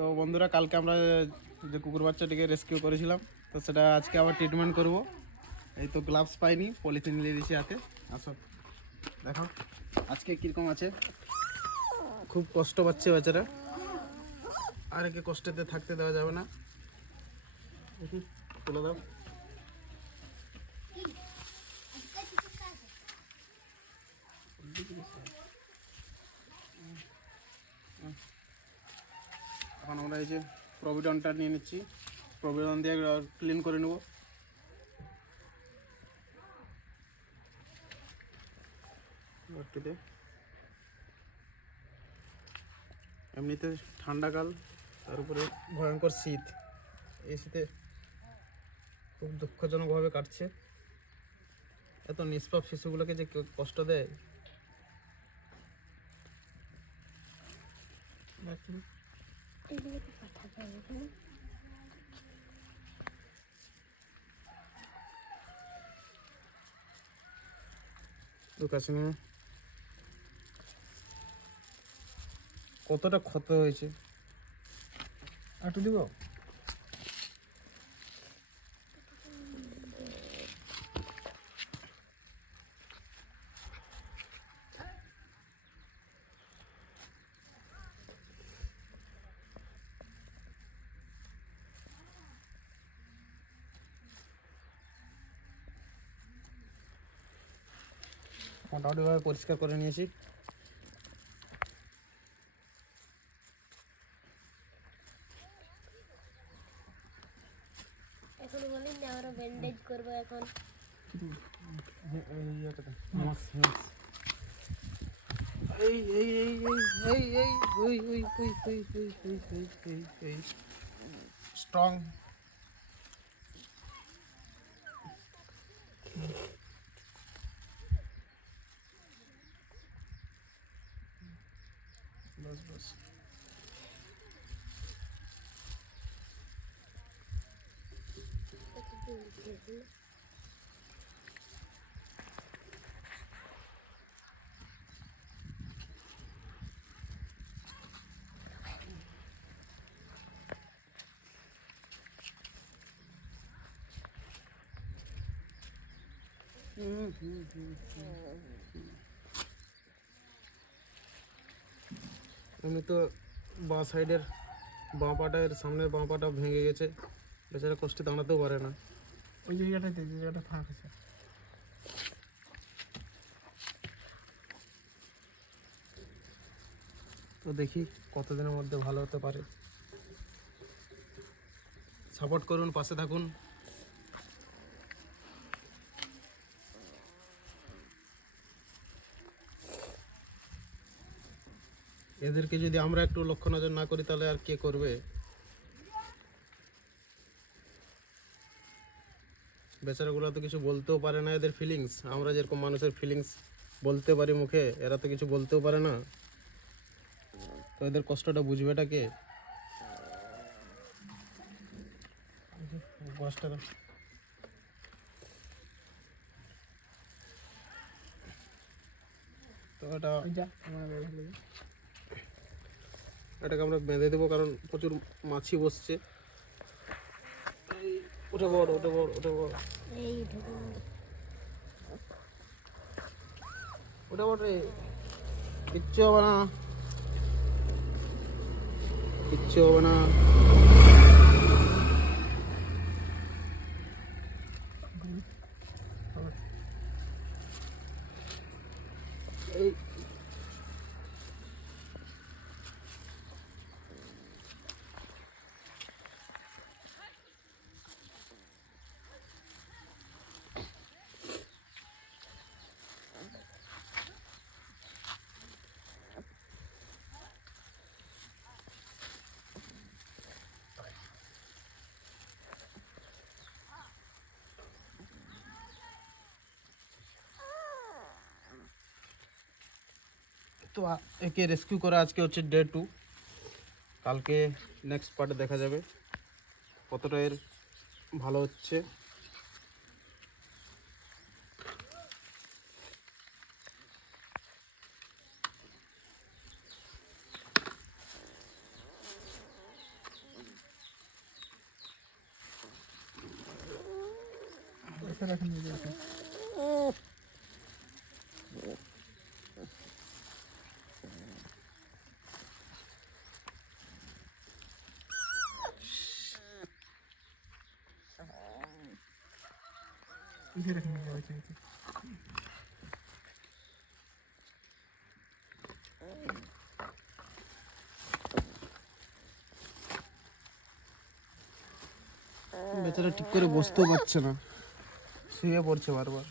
তো বন্ধুরা, কালকে আমরা যে কুকুর বাচ্চাটিকে রেস্কিউ করেছিলাম, তো সেটা আজকে আবার ট্রিটমেন্ট করব। এই তো গ্লাভস পাইনি, পলিথিন নিয়ে দিয়েছি হাতে। আসো দেখো আজকে কীরকম আছে। খুব কষ্ট পাচ্ছে বেচারা, আর একে কষ্টেতে থাকতে দেওয়া যাবে না। তুলে দাও। এখন আমরা এই যে প্রভিডনটা নিয়ে নিচ্ছি, প্রভিডন দিয়ে ক্লিন করে নেব। এমনিতে ঠান্ডাকাল, তার উপরে ভয়ঙ্কর শীত। এই শীতে খুব দুঃখজনকভাবে কাটছে। এত নিষ্পাপ শিশুগুলোকে যে কেউ কষ্ট দেয়। কতটা ক্ষত হয়েছে, একটু দিব। মোটামুটিভাবে পরিষ্কার করে নিয়েছি। এখন বলি না আমরা ব্যান্ডেজ করব এখন। স্ট্রং। बस बस এমনি তো বাঁ সাইডের বাঁ পাটা, এর সামনের বাঁ পাটা ভেঙে গেছে। বেচারা কষ্টে দাঁড়াতেও পারে না। ওই জায়গাটাতে যে জায়গাটা ফাঁক আছে। তো দেখি কতদিনের মধ্যে ভালো হতে পারে। সাপোর্ট করুন, পাশে থাকুন। এদেরকে যদি আমরা একটু লক্ষ্য নজর না করি তাহলে আর কে করবে? বেচারাগুলো তো কিছু বলতেও পারে না, এদের ফিলিংস। আমরা যেরকম মানুষের ফিলিংস বলতে পারি মুখে, এরা তো কিছু বলতেও পারে না। তো এদের কষ্টটা বুঝবেটা কে? কষ্টটা তো এটাকে আমরা বেঁধে দেবো, কারণ প্রচুর মাছি বসছে। ওটা বড়, ওটা বড়, ওটা বড়, ওটা বড় রে। কিচ্ছু হবে না, কিচ্ছু হবে না। এই তো একে রেস্কিউ করা আজকে হচ্ছে ডে 2। কালকে নেক্সট পার্টে দেখা যাবে কতটা এর ভালো হচ্ছে। বেচারা ঠিক করে বসতেও পারছে না, শুয়ে পড়ছে বারবার।